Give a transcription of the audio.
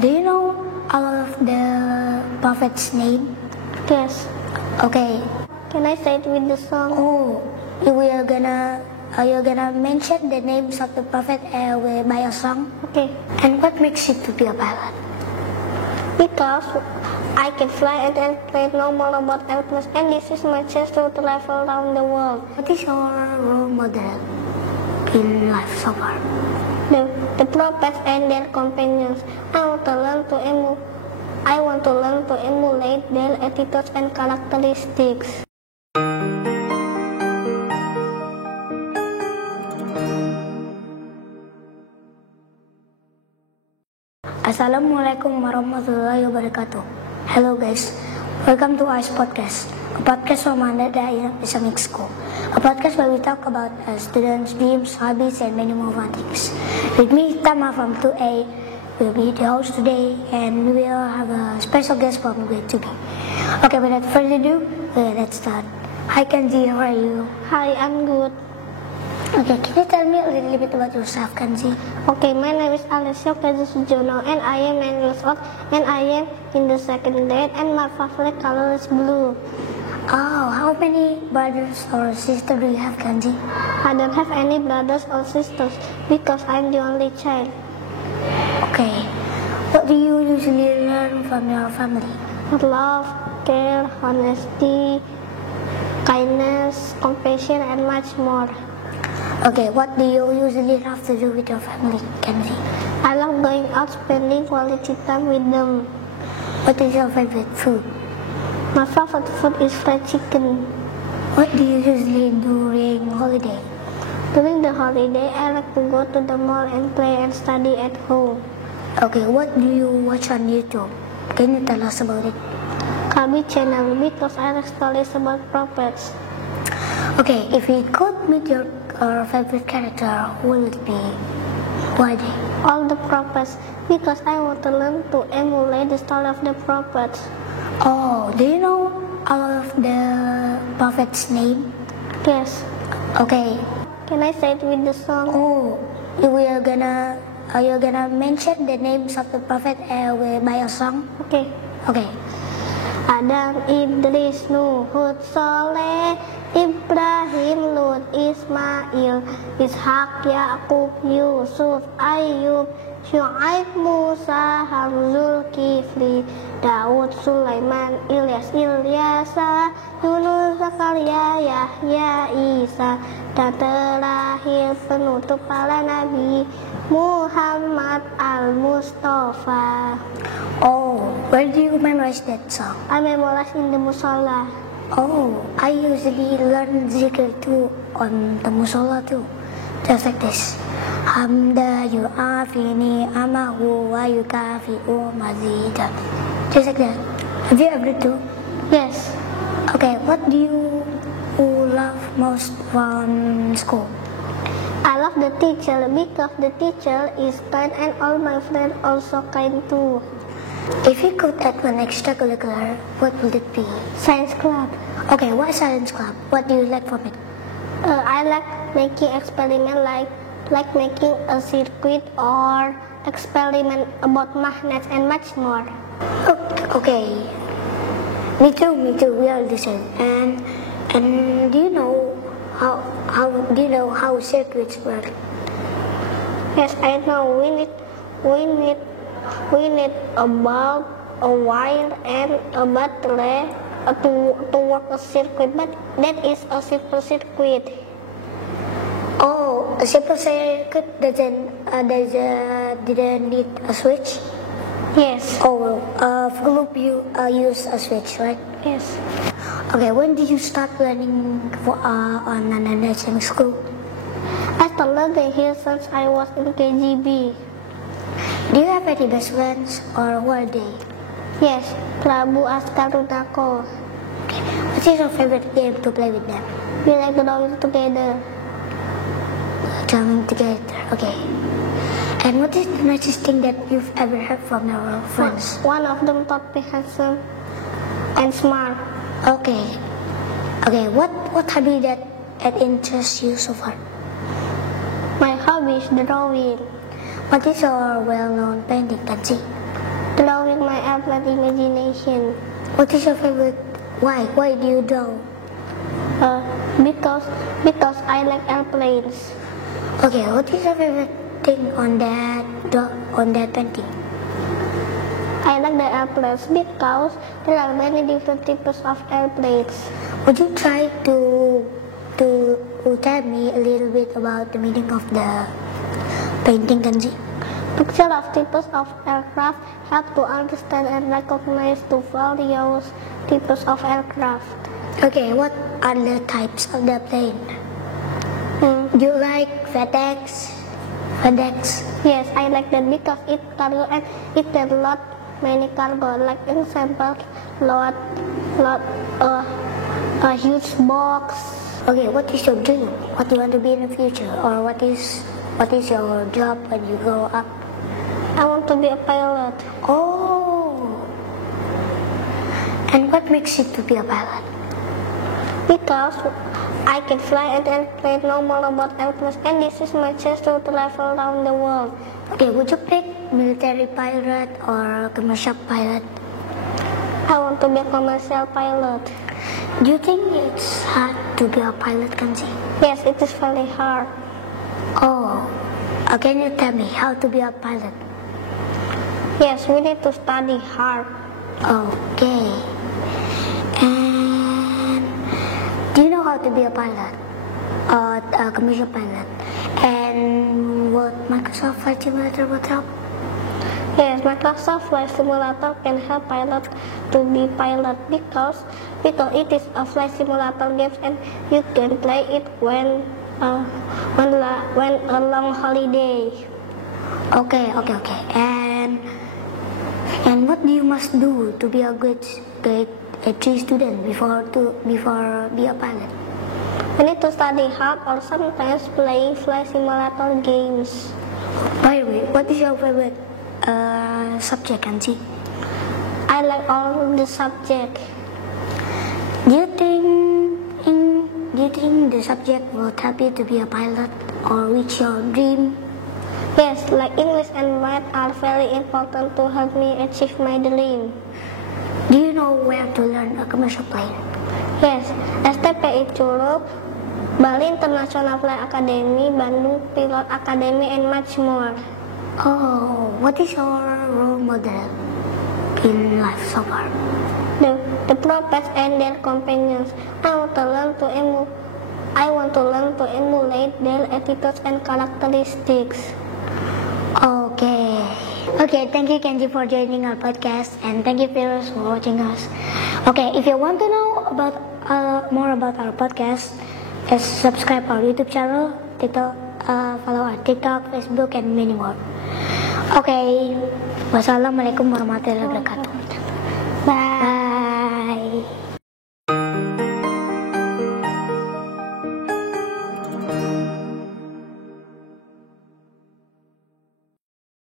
Do you know all of the prophet's name? Yes. Okay. Can I say it with the song? Oh, you're gonna mention the names of the prophet by a song? Okay. And what makes you to be a pilot? Because I can fly and explain no more about airplanes, and this is my chance to travel around the world. What is your role model in life so far? The prophets and their companions. I want to learn to emulate their attitudes and characteristics. Assalamualaikum warahmatullahi wabarakatuh. Hello guys, welcome to our podcast. A podcast from Andada Islamic School. A podcast where we talk about students' dreams, hobbies, and many more fun things. With me, Tama from 2A, will be the host today, and we will have a special guest from grade 2B. Okay, without further ado, let's start. Hi Kanji, how are you? Hi, I'm good. Okay, can you tell me a little bit about yourself, Kanji? Okay, my name is Alessio Kazusujono, and I am 9 years old, and I am in the second grade, and my favorite color is blue. Oh, how many brothers or sisters do you have, Kanji? I don't have any brothers or sisters because I'm the only child. Okay, what do you usually learn from your family? Love, care, honesty, kindness, compassion, and much more. Okay, what do you usually love to do with your family, Kenzie? I love going out, spending quality time with them. What is your favorite food? My favorite food is fried chicken. What do you usually do during holiday? During the holiday, I like to go to the mall and play and study at home. Okay, what do you watch on YouTube? Can you tell us about it? Kabi channel, because I like stories about prophets. Okay, if you could meet your favorite character, who will it be? Why? All the prophets, because I want to learn to emulate the story of the prophets. Oh, do you know all of the prophet's name? Yes. Okay. Can I say it with the song? Oh, you're gonna mention the names of the prophet by a song? Okay. Okay. Adam, Idris, Nuh, Hud, Soleh, Ibrahim, Lut, Ismail, Ishak, Yakub, Yusuf, Ayub, Syuaib, Musa, Hamzul, Kifli, Daud, Sulaiman, Ilyasa, Yunus, Zakaria, Yahya, Isa, dan terakhir penutup para nabi, Muhammad Al-Mustafa. Oh, where do you memorize that song? I memorize in the musola. Oh, I usually learn zikr too on the musola too. Just like this. Hamda yu'afini amahu wa yukafi'u mazida. Just like that. Have you ever do? Yes. Okay, what do you love most from school? I love the teacher because the teacher is kind and all my friends also kind too. If you could add one extracurricular, what would it be? Science club. Okay, why science club? What do you like from it? I like making experiment like making a circuit or experiment about magnets and much more. Okay. Me too. We are the same. And do you know how circuits work? Yes, I know. We need a bulb, a wire, and a battery to work a circuit, but that is a simple circuit. Oh, a simple circuit didn't need a switch? Yes. Oh, for loop you use a switch, right? Yes. Okay, when did you start learning on an Islamic school? I started learning here since I was in KGB. Do you have any best friends or who are they? Yes, Prabu Askar Runako. Okay. What is your favorite game to play with them? We like drawing together. Drawing together, okay. And what is the nicest thing that you've ever heard from your friends? One of them thought me handsome and smart. Okay. What hobby that interests you so far? My hobby is drawing. What is your well-known painting, Kanji? airplane imagination. What is your favorite? Why? Why do you draw? Because I like airplanes. Okay, what is your favorite thing on that painting? I like the airplanes because there are many different types of airplanes. Would you try to tell me a little bit about the meaning of the painting, Kanji? Picture of types of aircraft help to understand and recognize the various types of aircraft. Okay, what are the types of the plane? Do you like FedEx? Yes, I like that because it cargo and it can load many cargo. Like example, load a huge box. Okay, what is your dream? What do you want to be in the future? Or what is your job when you grow up? I want to be a pilot Oh, and what makes you to be a pilot? because I can fly an airplane, know more about airplanes, and this is my chance to travel around the world. Okay, would you pick military pilot or commercial pilot? I want to be a commercial pilot. Do you think it's hard to be a pilot, Kanji? Yes, it is very hard. Oh, can you tell me how to be a pilot? Yes, we need to study hard. Okay. And do you know how to be a pilot? A commercial pilot? And what Microsoft Flight Simulator would help? Yes, Microsoft Flight Simulator can help pilot to be pilot because it is a flight simulator game and you can play it when a long holiday. Okay. And what do you must do to be a grade 3 student before be a pilot? We need to study hard or sometimes play flight simulator games. By the way, what is your favorite subject, Kanji? I like all the subject. Do you think the subject will help you to be a pilot or reach your dream? Yes, like English and math are very important to help me achieve my dream. Do you know where to learn a commercial plane? Yes, STPI Curup, Bali International Flight Academy, Bandung Pilot Academy, and much more. Oh, what is your role model in life so far? The prophets and their companions. I want to learn to emulate their attitudes and characteristics. Okay, thank you, Kenji, for joining our podcast, and thank you, viewers, for watching us. Okay, if you want to know about more about our podcast, subscribe our YouTube channel, TikTok, follow our TikTok, Facebook, and many more. Okay, wassalamualaikum warahmatullahi wabarakatuh. Bye.